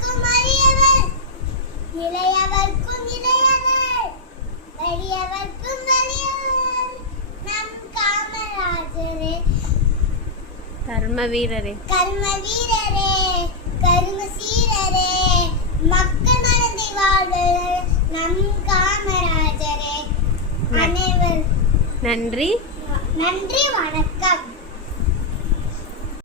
அரியவர்க்கும் அரியவர், இளையவர்க்கும் இளையவர், வலியவர்க்கும் வலியவர், நம் காமராஜரே. கர்ம வீரரே, கர்ம வீரரே, கர்ம சீரரே, மக்கள் மனதை வாழ்வர் நம் காமராஜரே. அனைவர் நன்றி. நன்றி, வணக்கம்.